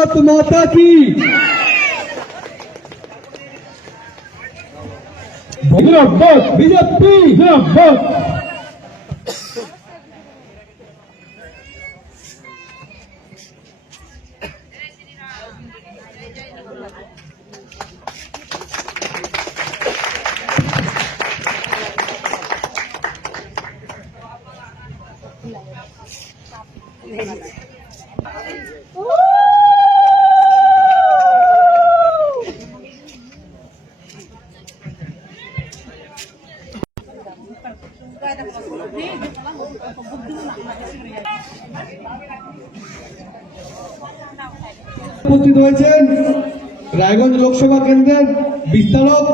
भारत माता की बीजेपी উপস্থিত হয়েছেন রায়গঞ্জ লোকসভা কেন্দ্রের বিস্তারক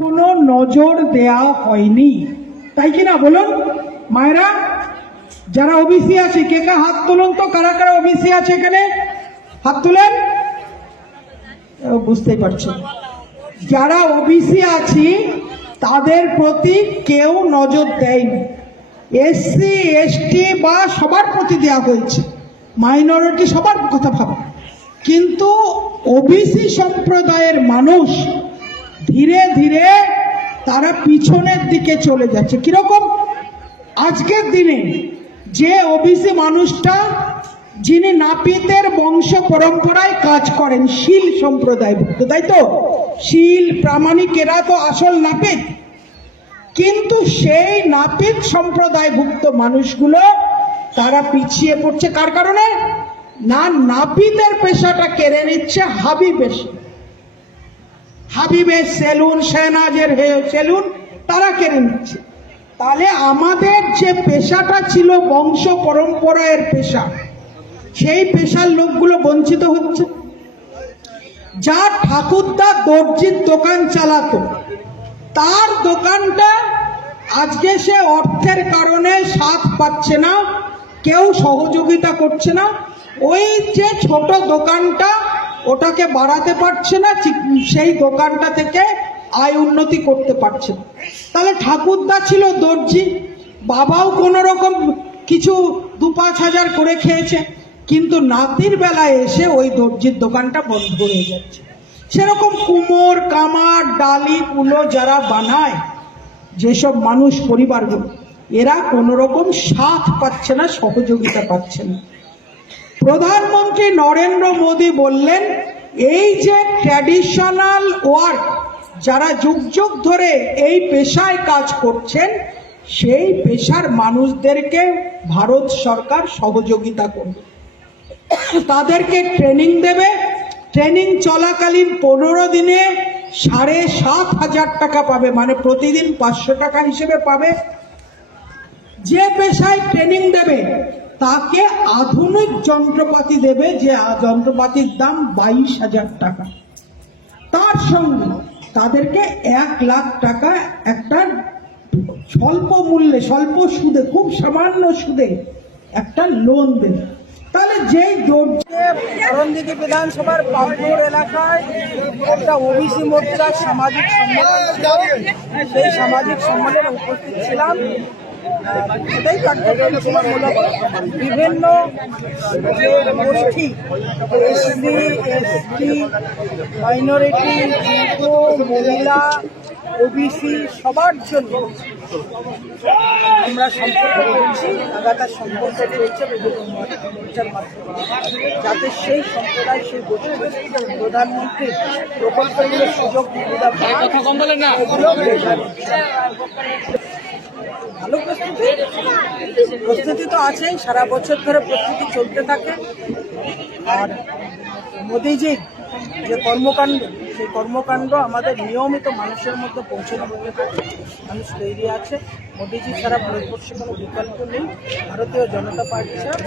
কোনো নজর দেয়া হয়নি, তাই কিনা বলুন মায়েরা? যারা ওবিসি আছে কে কে হাত তুলুন তো, কারা কারা ওবিসি আছে এখানে হাত তুলেন। বুঝতেই পারছেন, যারা ওবিসি আছি তাদের প্রতি কেউ নজর দেয়নি। এসসি এসটি বা সবার প্রতি দেওয়া হয়েছে, মাইনরিটি সবার কথা ভাবা, কিন্তু ওবিসি সম্প্রদায়ের মানুষ ধীরে ধীরে তারা পিছনের দিকে চলে যাচ্ছে। কিরকম? আজকের দিনে যে ওবিসি মানুষটা যিনি নাপিতের বংশ পরম্পরায় কাজ করেন, শীল সম্প্রদায়ভুক্ত, তাই তো? শীল প্রামাণিক এরা তো আসল নাপিত, কিন্তু সেই নাপিত সম্প্রদায়ভুক্ত মানুষগুলো তারা পিছিয়ে পড়ছে। কার কারণে? না, নাপিতের পেশাটা কেড়ে নিচ্ছে হাবিব এসে। হাবিবের সেলুন, শেহনাজের সেলুন তারা কেড়ে নিচ্ছে। তাহলে আমাদের যে পেশাটা ছিল বংশ পরম্পরার পেশা, সেই পেশার লোকগুলো বঞ্চিত হচ্ছে। যা ঠাকুরদা দর্জির দোকান চালাতো, তার দোকানটা আজকে সে অর্থের কারণে সাথ পাচ্ছে না, কেউ সহযোগিতা করছে না। ওই যে ছোট দোকানটা ওটাকে বাড়াতে পারছে না, সেই দোকানটা থেকে আয় উন্নতি করতে পারছে না। তাহলে ঠাকুরদা ছিল দর্জি, বাবাও কোনো রকম কিছু 2-5 হাজার করে খেয়েছে, কিন্তু নাতির বেলায় এসে ওই দর্জির দোকানটা বন্ধ হয়ে যাচ্ছে। সেরকম কুমোর, কামার, ডালি, কুলো যারা বানায়, যেসব মানুষ পরিবারগুলো, এরা কোনো রকম সাথ পাচ্ছে না, সহযোগিতা পাচ্ছে না। প্রধানমন্ত্রী নরেন্দ্র মোদী বললেন, এই যে ট্র্যাডিশনাল ওয়ার্ক, যারা যুগ যুগ ধরে এই পেশায় কাজ করছেন, সেই পেশার মানুষদেরকে ভারত সরকার সহযোগিতা করবে, তাদেরকে ট্রেনিং দেবে। ট্রেনিং চলাকালীন 15 দিনে 7,500 টাকা পাবে, মানে প্রতিদিন 500 টাকা হিসেবে পাবে। যে পেশায় ট্রেনিং দেবে তাকে আধুনিক যন্ত্রপাতি দেবে, যে যন্ত্রপাতির দাম 22,000 টাকা। তার সঙ্গে তাদেরকে 1 লাখ টাকা একটা স্বল্প মূল্যে, স্বল্প সুদে, খুব সামান্য সুদে একটা লোন দেবে। তাহলে যেই করণদিঘি বিধানসভার পাবনুর এলাকায় একটা ওবিসি মোর্চার সামাজিক সম্মেলন, সেই সামাজিক সম্মেলনে উপস্থিত ছিলাম। এটাই কার্যক্রম ছিল মূলত বিভিন্ন গোষ্ঠী, এসসি এসটি, মাইনরিটি, হিন্দু, মহিলা, ওবিসি সবার জন্য আমরা সম্পর্ক করছি, লাগাতার সম্পর্ক চলছে বিভিন্ন মোর্চার মাধ্যমে, যাতে সেই সম্প্রদায়, সেই গোষ্ঠী প্রধানমন্ত্রীর প্রকল্পগুলোর সুযোগ সুবিধা পায়। ভালো প্রস্তুতি তো আছেই, সারা বছর ধরে প্রস্তুতি চলতে থাকে। আর মোদিজির যে কর্মকাণ্ড, সেই কর্মকাণ্ড আমাদের নিয়মিত মানুষের মধ্যে পৌঁছে দেবে, মানুষ তৈরি আছে। মোদিজি ছাড়া ভারতবর্ষে কোনো বিকল্প নেই, ভারতীয় জনতা পার্টি ছাড়া।